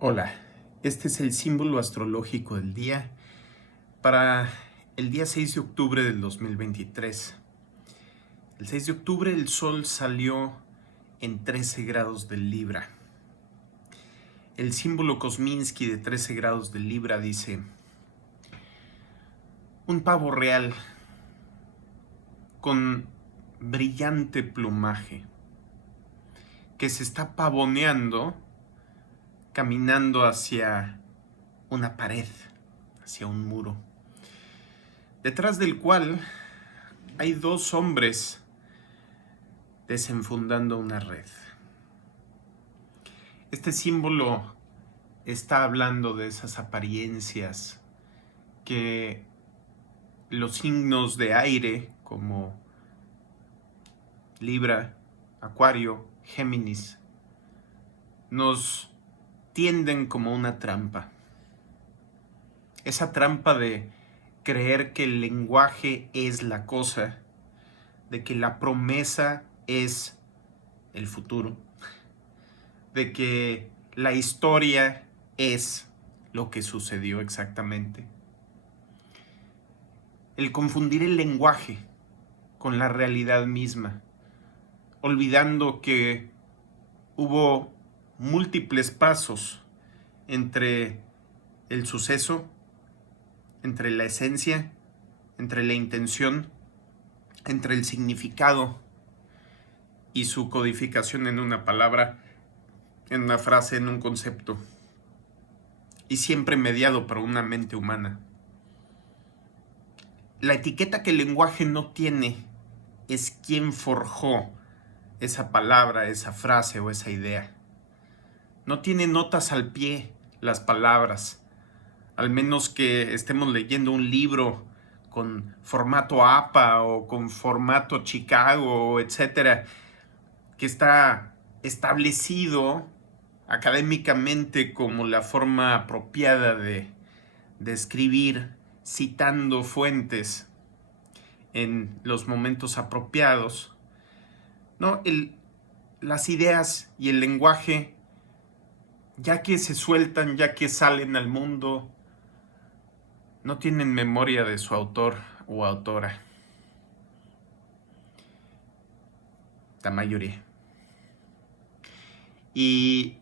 Hola, este es el símbolo astrológico del día para el día 6 de octubre del 2023. El 6 de octubre el Sol salió en 13 grados de Libra. El símbolo Kosminski de 13 grados de Libra dice: un pavo real con brillante plumaje que se está pavoneando caminando hacia una pared, hacia un muro, detrás del cual hay dos hombres desenfundando una red. Este símbolo está hablando de esas apariencias que los signos de aire como Libra, Acuario, Géminis nos tienden como una trampa. Esa trampa de creer que el lenguaje es la cosa, de que la promesa es el futuro, de que la historia es lo que sucedió exactamente. El confundir el lenguaje con la realidad misma, olvidando que hubo múltiples pasos entre el suceso, entre la esencia, entre la intención, entre el significado y su codificación en una palabra, en una frase, en un concepto, y siempre mediado por una mente humana. La etiqueta que el lenguaje no tiene es quién forjó esa palabra, esa frase o esa idea. No tiene notas al pie las palabras, al menos que estemos leyendo un libro con formato APA o con formato Chicago, etcétera, que está establecido académicamente como la forma apropiada de escribir, citando fuentes en los momentos apropiados. No, las ideas y el lenguaje, ya que se sueltan, ya que salen al mundo, no tienen memoria de su autor o autora. La mayoría. Y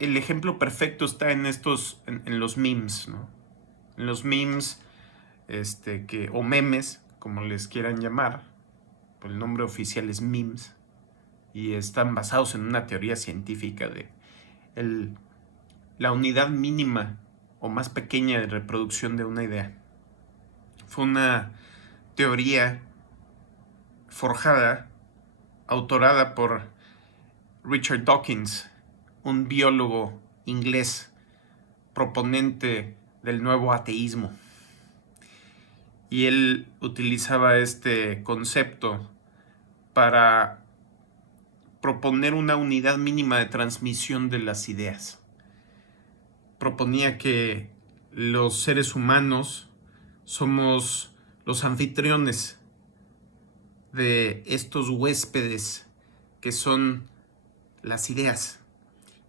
el ejemplo perfecto está en los memes, ¿no? En los memes, o memes, como les quieran llamar, pues el nombre oficial es memes, y están basados en una teoría científica de la unidad mínima o más pequeña de reproducción de una idea. Fue una teoría forjada, autorada por Richard Dawkins, un biólogo inglés proponente del nuevo ateísmo. Y él utilizaba este concepto para proponer una unidad mínima de transmisión de las ideas. Proponía que los seres humanos somos los anfitriones de estos huéspedes que son las ideas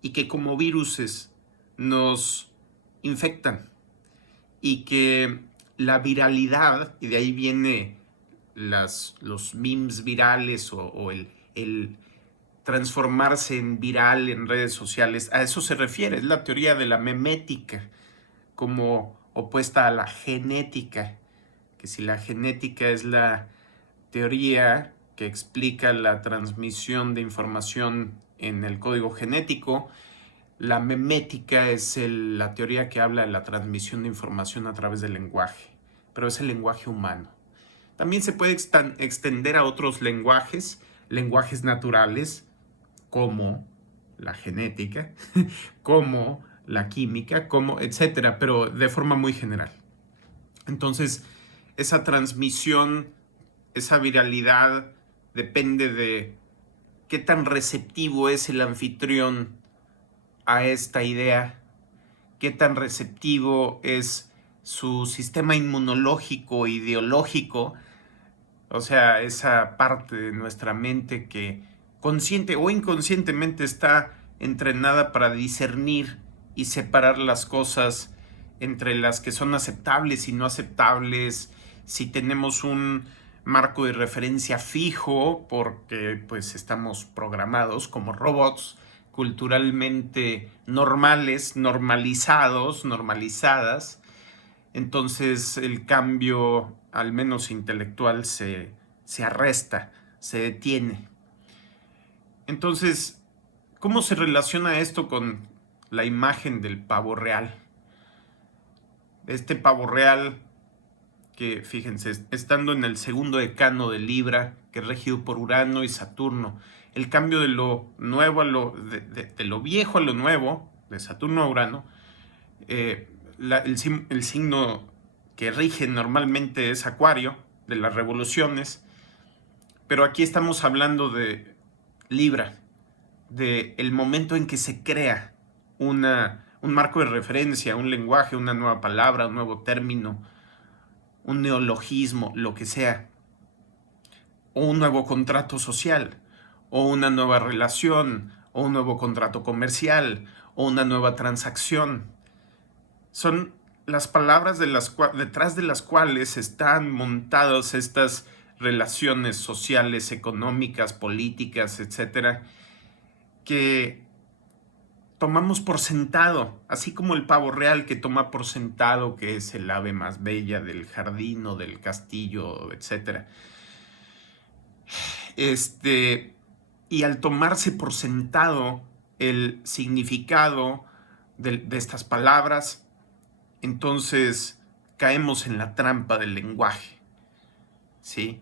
y que como viruses nos infectan, y que la viralidad, y de ahí viene los memes virales o el transformarse en viral en redes sociales, a eso se refiere. Es la teoría de la memética como opuesta a la genética, que si la genética es la teoría que explica la transmisión de información en el código genético, la memética es la teoría que habla de la transmisión de información a través del lenguaje, pero es el lenguaje humano. También se puede extender a otros lenguajes naturales, como la genética, como la química, como etcétera, pero de forma muy general. Entonces, esa transmisión, esa viralidad, depende de qué tan receptivo es el anfitrión a esta idea, qué tan receptivo es su sistema inmunológico, ideológico, o sea, esa parte de nuestra mente que consciente o inconscientemente está entrenada para discernir y separar las cosas entre las que son aceptables y no aceptables, si tenemos un marco de referencia fijo, porque pues estamos programados como robots, culturalmente normales, normalizados, normalizadas, entonces el cambio, al menos intelectual, se arresta, se detiene. Entonces, ¿cómo se relaciona esto con la imagen del pavo real? Este pavo real que, fíjense, estando en el segundo decano de Libra, que es regido por Urano y Saturno, el cambio de lo nuevo a de lo viejo a lo nuevo, de Saturno a Urano, el signo que rige normalmente es Acuario, de las revoluciones, pero aquí estamos hablando de Libra, de el momento en que se crea un marco de referencia, un lenguaje, una nueva palabra, un nuevo término, un neologismo, lo que sea, o un nuevo contrato social, o una nueva relación, o un nuevo contrato comercial, o una nueva transacción. Son las palabras detrás de las cuales están montadas estas relaciones sociales, económicas, políticas, etcétera, que tomamos por sentado, así como el pavo real que toma por sentado que es el ave más bella del jardín o del castillo, etcétera. Y al tomarse por sentado el significado de estas palabras, entonces caemos en la trampa del lenguaje, ¿sí?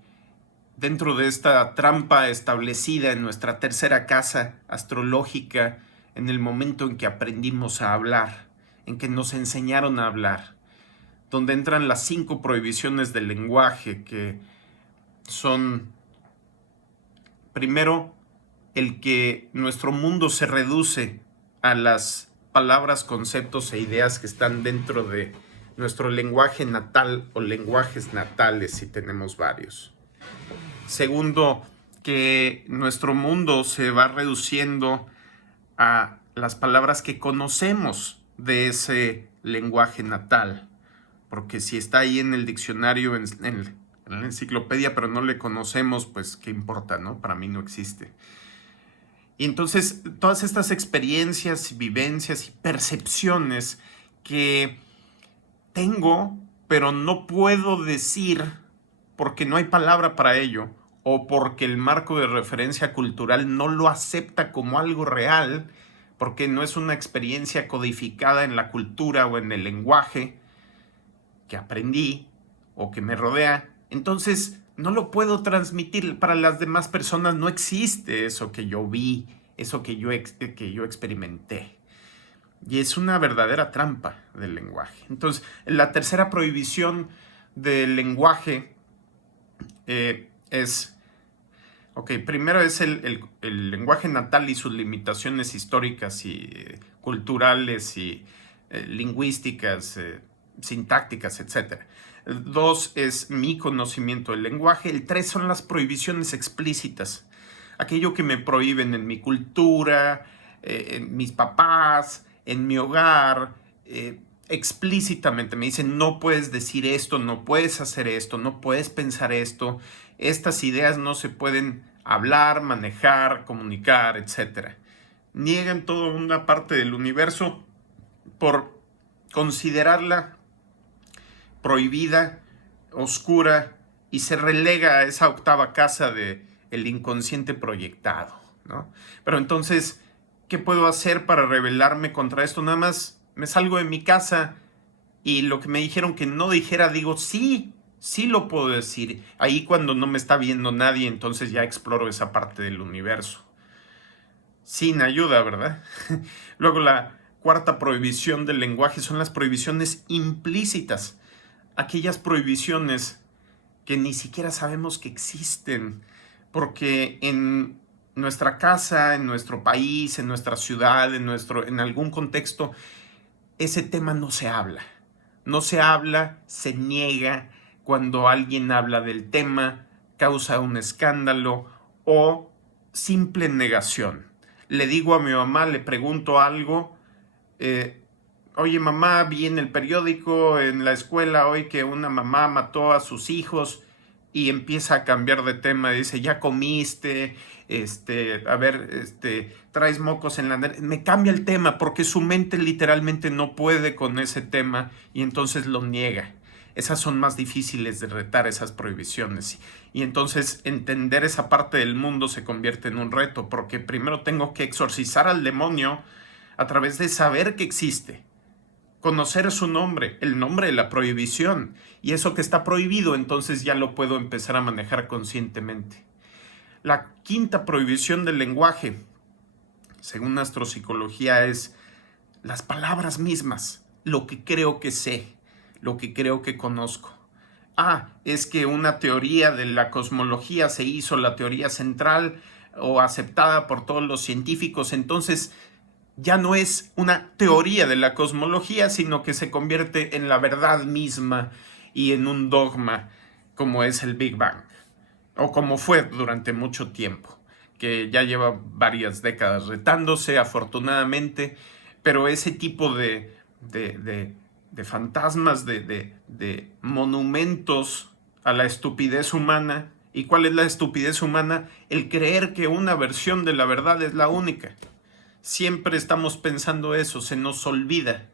Dentro de esta trampa establecida en nuestra tercera casa astrológica, en el momento en que aprendimos a hablar, en que nos enseñaron a hablar, donde entran las 5 prohibiciones del lenguaje, que son, primero, el que nuestro mundo se reduce a las palabras, conceptos e ideas que están dentro de nuestro lenguaje natal o lenguajes natales, si tenemos varios. Segundo, que nuestro mundo se va reduciendo a las palabras que conocemos de ese lenguaje natal, porque si está ahí en el diccionario, en la enciclopedia, pero no le conocemos, pues qué importa, ¿no? Para mí no existe. Y entonces todas estas experiencias, vivencias y percepciones que tengo, pero no puedo decir porque no hay palabra para ello, o porque el marco de referencia cultural no lo acepta como algo real, porque no es una experiencia codificada en la cultura o en el lenguaje que aprendí o que me rodea, entonces no lo puedo transmitir. Para las demás personas no existe eso que yo vi, eso que yo experimenté. Y es una verdadera trampa del lenguaje. Entonces, la tercera prohibición del lenguaje es, primero es el lenguaje natal y sus limitaciones históricas y culturales y lingüísticas, sintácticas, etc. 2 es mi conocimiento del lenguaje. El 3 son las prohibiciones explícitas. Aquello que me prohíben en mi cultura, en mis papás, en mi hogar, explícitamente me dicen: no puedes decir esto, no puedes hacer esto, no puedes pensar esto, estas ideas no se pueden hablar, manejar, comunicar, etc. Niegan toda una parte del universo por considerarla prohibida, oscura, y se relega a esa octava casa de el inconsciente proyectado, ¿no? Pero entonces, ¿qué puedo hacer para rebelarme contra esto? Nada más me salgo de mi casa y lo que me dijeron que no dijera, digo, sí, sí lo puedo decir. Ahí cuando no me está viendo nadie, entonces ya exploro esa parte del universo. Sin ayuda, ¿verdad? Luego la cuarta prohibición del lenguaje son las prohibiciones implícitas. Aquellas prohibiciones que ni siquiera sabemos que existen, porque en nuestra casa, en nuestro país, en nuestra ciudad, en algún contexto, ese tema no se habla. No se habla, se niega. Cuando alguien habla del tema, causa un escándalo o simple negación. Le digo a mi mamá, le pregunto algo, Oye, mamá, vi en el periódico, en la escuela hoy que una mamá mató a sus hijos y empieza a cambiar de tema. Dice, ya comiste, a ver, traes mocos en la nariz. Me cambia el tema porque su mente literalmente no puede con ese tema y entonces lo niega. Esas son más difíciles de retar, esas prohibiciones. Y entonces entender esa parte del mundo se convierte en un reto porque primero tengo que exorcizar al demonio a través de saber que existe. Conocer su nombre, el nombre de la prohibición, y eso que está prohibido, entonces ya lo puedo empezar a manejar conscientemente. La quinta prohibición del lenguaje, según astropsicología, es las palabras mismas, lo que creo que sé, lo que creo que conozco. Es que una teoría de la cosmología se hizo la teoría central o aceptada por todos los científicos, entonces ya no es una teoría de la cosmología, sino que se convierte en la verdad misma y en un dogma, como es el Big Bang, o como fue durante mucho tiempo, que ya lleva varias décadas retándose, afortunadamente, pero ese tipo de fantasmas, de monumentos a la estupidez humana. ¿Y cuál es la estupidez humana? El creer que una versión de la verdad es la única. Siempre estamos pensando eso, se nos olvida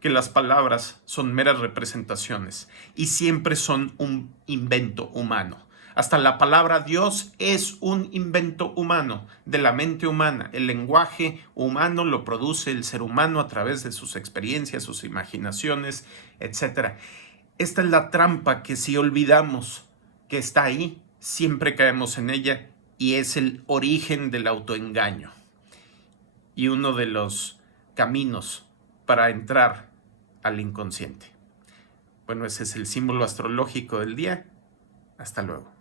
que las palabras son meras representaciones y siempre son un invento humano. Hasta la palabra Dios es un invento humano, de la mente humana. El lenguaje humano lo produce el ser humano a través de sus experiencias, sus imaginaciones, etc. Esta es la trampa que si olvidamos que está ahí, siempre caemos en ella y es el origen del autoengaño y uno de los caminos para entrar al inconsciente. Bueno, ese es el símbolo astrológico del día. Hasta luego.